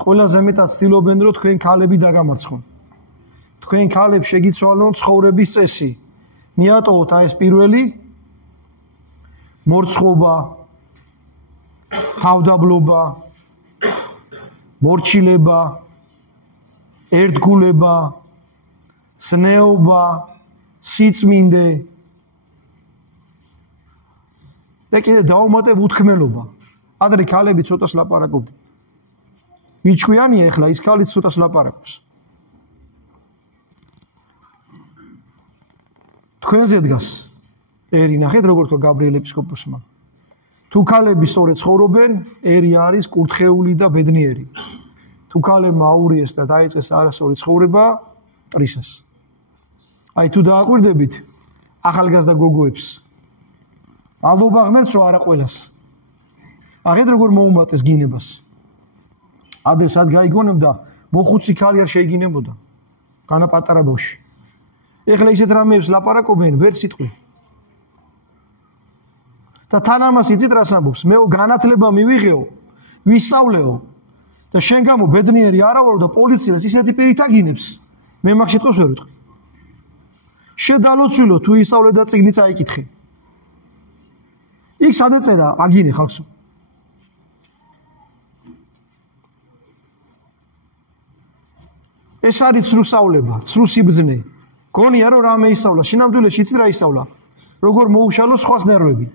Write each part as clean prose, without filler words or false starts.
ყველაზე მეტად ცდილობენ რომ თქვენ ქალები დაგამარცხონ. თქვენ ქალებს შეგიცვალონ ცხოვრების წესი. მიატოვოთ აი ეს პირველი მორცხობა, თავდაბლობა, მორჩილება, ერთგულება, სნეობა, სიწმინდე და კიდე დაუმატებ უთქმელობა. ადრე ქალები ცოტას ლაპარაკობდნენ. მიჩვიანია ახლა ის ქალიც ცოტას ლაპარაკობს. თქვენზე დგას ერი, ნახეთ როგორ თქვა გაბრიელ ეპისკოპოსმა. თუ ქალები სწორედ ცხოვრობენ, ერი არის კურთხეული და ბედნიერი. თუ ქალებმა აურიეს და დაიწყეს არასწორი ცხოვრება, მტრისას. აი თუ დააკვირდებით ახალგაზრდა გოგოებს. მადლობა ღმერთს რომ არა ყველას. აღეთ როგორ მოუმატეს გინებას. ადესად გაიგონებდა, მოხუცი ქალი არ შეიგინებოდა. განა პატარა ბავში. ეხლა ისეთ რამეებს ლაპარაკობენ, ვერ სიტყვი. და თან ამას იცით რას ამბობს? მე განათლება მივიღეო, ვისწავლეო და შენ გამო ბედნიერი არა ვარო და პოლიციას ისეთი პირით აგინებს. მე მაგ სიტყვას ვერ ვიტყვი. შედალოცვილო თუ ისწავლე და წიგნი წაიკითხე. იქ სადაწერა აგინე ხალხო. ეს არის ცრუ სწავლება, ცრუ სიბრძნე. გონია რომ რამე ისწავლა, შინამდვილეში იცით რა ისწავლა? როგორ მოუშალოს სხვას ნერვები.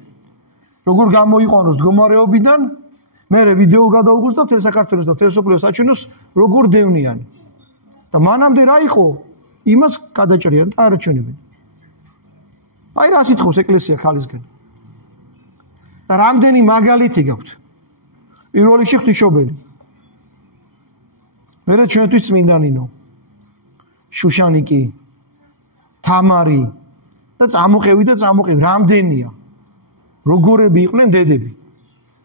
როგორ გამოიყვანოს მდგომარეობიდან, მერე ვიდეო გადაუღოს და მთელ საქართველოს და მთელ სოფლიოს აჩვენოს როგორ დევნიან. და მანამდე რა იყო? იმას გადაჭრიან და არაჩვენებენ. აი რა სიტყვის ეკლესია ქალისგან. და რამდენი მაგალითი გაქვთ. პირველ რიგში ღვთისმშობელი. მერე ჩვენთვის წმინდანინო. შუშანიკი, თამარი და წამოყევი რამდენია. როგორები იყვნენ დედები.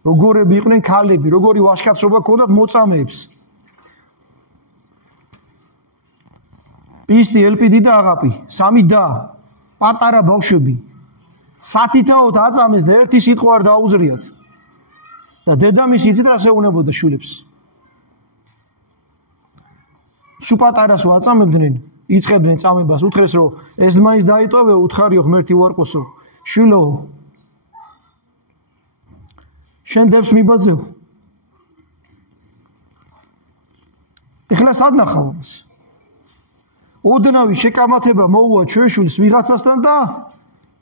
როგორები იყვნენ ქალები, როგორი ვაჟკაცობა ჰქონდათ მოწამეებს. პისტი, ელპიდი და აღაპი, სამი და პატარა ბავშვები. სათითაოდ აწამეს და ერთი სიტყვა არ დაუზრიათ. და დედამისი იცით რას ეუბნებოდა შვილებს? სულ პატარას ვაწამებდნენ, იწყებდნენ წამებას, უთხრეს რომ ეს მაინც დაიტოვე, უთხარიო ღმერთი უარყოსო. შვილო, შენ დებს მიბაძევ. ეხლა სად ნახავ ამას? ოდნავი შეკამათება მოუვა ჩვენ შვილს ვიღაცასთან და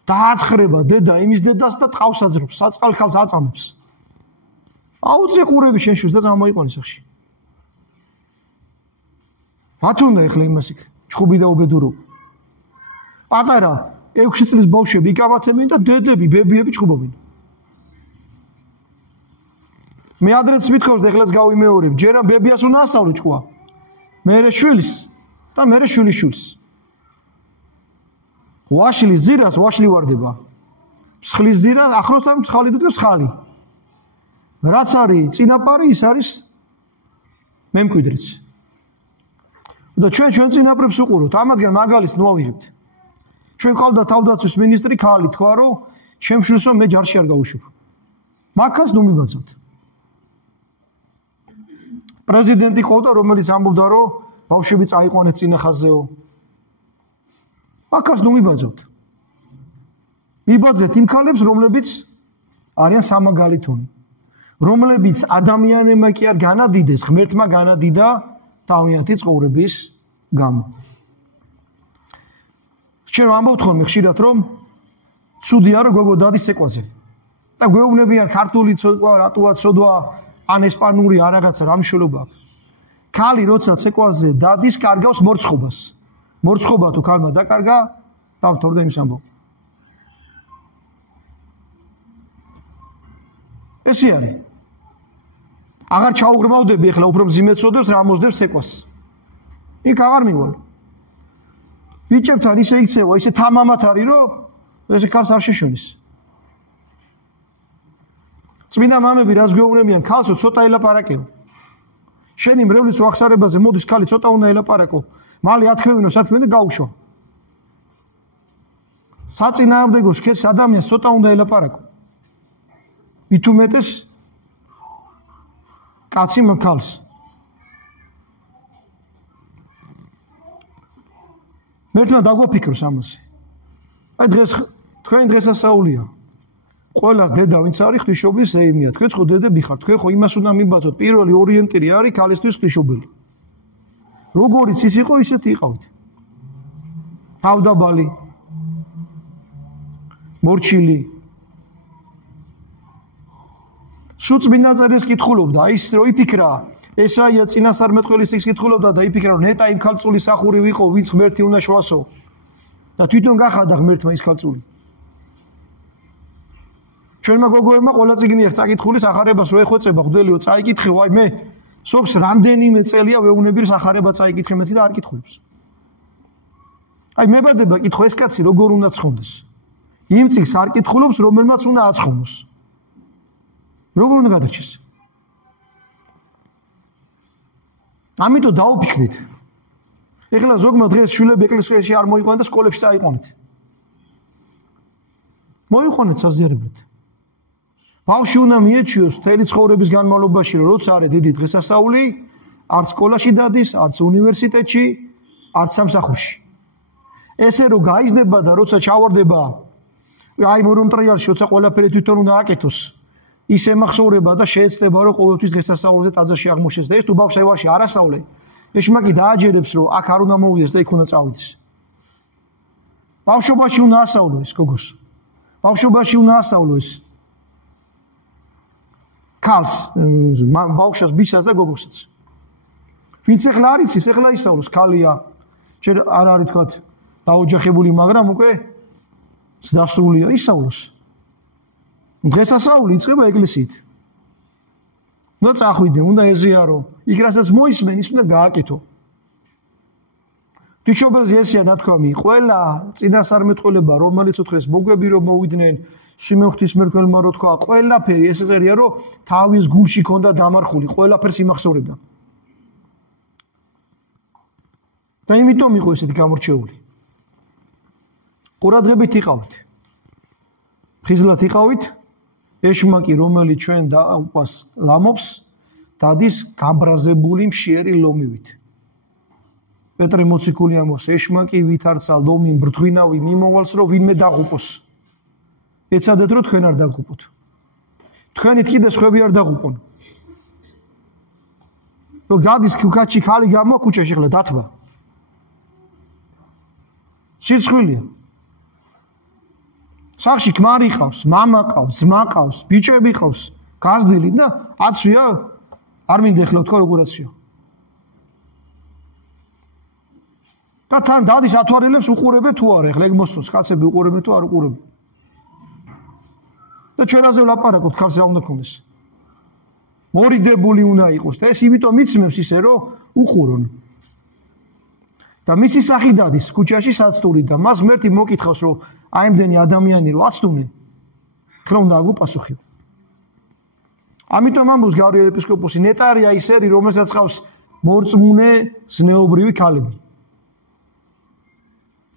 დააცხრება დედა იმის დედას და ტყავს აძრობს, საწყალ-ხალს აწამებს. აუძე ყურები შენ შვილს და წამოიყვანე სახში. მათ უნდა ეხლა იმას იქ ჩხუბი და უბედურო. პატარა 6 წლის ბავშვები იკამათებენ და დედები, ბებიები ჩხუბობენ. მე ადრეც მithქოს და ეხლაც გავიმეორებ, ჯერა ბებიას უნდა ასწავლო ჭკუა. მერე შვილს და მერე შვილიშვილს. ვაშლის ძირას ვაშლი ვარდება. მსხლის ძირას ახლოსთან მსხალი და მსხალი. რაც არის წინაპარი, ის არის მემკვიდრეც. და ჩვენ წინაპრებს უყუროთ, ამათგან მაგალითს ნუავიღებთ. ჩვენ ყავდა თავდაცვის მინისტრი ქალი თქვა, რომ ჩემ შვილსო მე ჯარში არ გავუშვებ. მაგას ნუ მიბაძავთ. პრეზიდენტი ყავდა, რომელიც ამბობდა, რომ ბავშვები წაიყვანეთ წინა ხაზზეო. მაგას ნუ მიბაძავთ. მიბაძეთ იმ ქალებს, რომლებიც არიან სამაგალითონი. რომლებიც ადამიანებმა კი არ განადიდეს, ღმერთმა განადიდა თავიანთი ცხოვრების გამო. ჩვენ ამბობთ ხოლმე ხშირად, რომ ცუდია რომ გოგო დადის ცეკვაზე. და გვეუბნებიან ქართული ცეკვა, რატოა ცოდვა, ან ესპანური არ რაღაცა რა მნიშვნელობა აქვს. ქალი როცა ცეკვაზე დადის, კარგავს მორცხობას. მორცხობა თუ ქალმა დაკარგა, დამთავრდა იმის ამბავი. ესე არის. აღარ ჩაუღრმავდები ახლა უფრო მძიმე წოდებს რა მოსდევს ცეკვას. იქ აღარ მივალ. ბიჭებთან ისე იქცევა, ისე თამამად არის, რომ ესე ქალს არ შეშონის. წმინდა მამები რას გვეუბნებიან, ქალსო ცოტა ელაპარაკეო. შენი მრევლის ვახსარებაზე მოდის ქალი ცოტა უნდა ელაპარაკო. მალე ათქმევინო საქმე და გაუშვა. საწინააღმდეგო შქეს ადამიანს ცოტა უნდა ელაპარაკო. მით უმეტეს კაცი მქალს. მერტმა დაგვაფიქროს ამაზე. აი დღეს თქვენი დღესასწაულია. ყველას დედა ვინც არის ღვთისმშობლის ზეიმია. თქვენ ხო დედები ხართ, თქვენ ხო იმას უნდა მიბაძოთ. პირველი ორიენტირი არის ქალისთვის ღვთისმშობელი. როგორიც ის იყო, ისეთი იყავით. თავდაბალი, მორჩილი. სულ წმინდა წერილს კითხულობდა, ის რო იფიქრა, ესაია წინასწარმეტყველის ის კითხულობდა და იფიქრა, რომ ნეტა იმ ქალწულის სახური ვიყო, ვინც ღმერთი უნდა შევასო. და თვითონ გახადა ღმერთმა ის ქალწული. ჩვენმა გოგოებმა ყველა წიგნი აქვს წაკითხული სახარებას რო ეხვეწება გვდელიო წაიკითხე, ვაი მე სოქს რამდენიმე წელია ვეუბნები სახარება წაიკითხე მეთქი და არ კითხულობს. აი მებადება კითხო ეს კაცი როგორ უნდა ცხონდეს. იმ წიგს არ კითხულობს, რომელმაც უნდა აცხონოს. როგორ უნდა გადარჩეს? ამიტომ დაუფიქრეთ. ეხლა ზოგმა დღეს შვილები ეკლესიაში არ მოიყვანეთ და სკოლებში წაიყვანეთ. მოიყვანეთ საზიარებლად. ბავშვი უნდა მიეჩიოს მთელი ცხოვრების განმავლობაში, რომ როცა არის დიდი დღესასწაული, არც სკოლაში დადის, არც უნივერსიტეტში, არც სამსახურში. ესე რომ გაიზრდება და როცა ჩავარდება, აი მორომტრიალში, როცა ყველაფერი თვითონ უნდა აკეთოს, ის ემახსოვრება და შეეცდება, რომ ყოველთვის დღესასწაულზე ტაძარში აღმოჩნდეს და ეს თუ ბავშვს ევაში არასწავლე, ეშმაკი დააჯერებს, რომ აქ არ უნდა მოვიდეს და იქ უნდა წავიდეს. ბავშვობაში უნდა ასწავლო ეს გოგოს. ბავშვობაში უნდა ასწავლო ეს. ქალს, ბავშვს, ბიჭას და გოგოსაც. ვინც ახლა არ იცის, ახლა ისწავლოს, ქალია, ჯერ არ არის თქვა დაოჯახებული, მაგრამ უკვე დასრულია, ისწავლოს. დღესასწაული იწყება ეკლესიით. უნდა წახვიდე, უნდა ეზიარო, იქ რასაც მოისმენ, ის უნდა გააკეთო. ღვთისმშობელს ესეა ნათქვამი, ყველა წინასწარმეტყველება, რომელიც უთხრეს მოგვები რომ მოვიდნენ, სიმონ ღვთისმეტყველმა რო თქვა, ყველაფერი ეს წერია, რომ თავის გულში ქონდა დამარხული, ყველაფერს იმახსოვრებდა. და იმიტომ იყო ესეთი გამორჩეული. ყურადღებით იყავით. ხიზლად იყავით, ეშმაკი, რომელიც ჩვენ დაუყვას ლამობს, დადის გაბრაზებული მშიერი ლომივით. პეტრე მოციქული ამბობს, ეშმაკი ვითარცა ლომი მბრთვინავი მიმოვალს, რომ ვინმე დაღუპოს. ეცადეთ, რომ თქვენ არ დაღუპოთ. თქვენით კიდე სხვები არ დაღუპონ. რომ გადის ქუქაჩი ხალი გამო ქუჩაში ხლა დათვა. სიცხვილია. სახში ქმარი ყავს, მამა ყავს, ძმა ყავს, ბიჭები ყავს, გაზრდილი და აცვია არ მინდა ეხლა თქვა როგორაცია. და თან დადის ათვარელებს უყურებენ თუ არა, ეხლა ეგ მოსწონს, კაცები უყურებენ თუ არ უყურებენ. და ჩვენაზე ვლაპარაკობთ, ქალს რა უნდა ქონდეს. მორიდებული უნდა იყოს და ეს იმიტომ იცმევს ისე, რომ უყურონ. და მისი სახი დადის ქუჩაში საცდური და მას ღმერთი მოკითხავს, რომ აიმდენი ადამიანი რო აცდუნე, ხლა უნდა აგო პასუხი. ამიტომ ამბობს გავრიელ ეპისკოპოსი, ნეტარია ის ერი, რომელსაც ყავს მორწმუნე ზნეობრივი ქალები.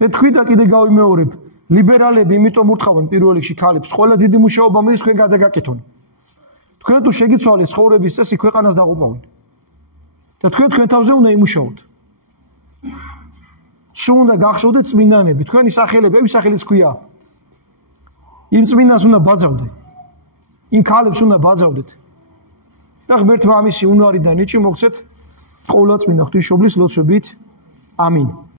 თქვი და კიდე გავიმეორებ, ლიბერალები იმიტომ ურტყავენ პირველ რიგში ქალებს, ყველა დიდი მუშაობა მიდის თქვენ გადაგაკეთონ. თქვენ თუ შეგიცვალეს ცხოვრების წესი ქვეყანას დაღუპავენ. და თქვენ თავზე უნდა იმუშაოთ. სულ უნდა გახსოვდეთ წმინდანები, თქვენი სახელები, ეს სახელიც ქვია. იმ წმინდანს უნდა ბაძავდე. იმ ქალებს უნდა ბაძავდეთ. და ღმერთმა ამისი უნარი და ნიჭი მოგცეთ ყოვლადწმინდა ღვთისმშობლის ლოცვებით. ამინ.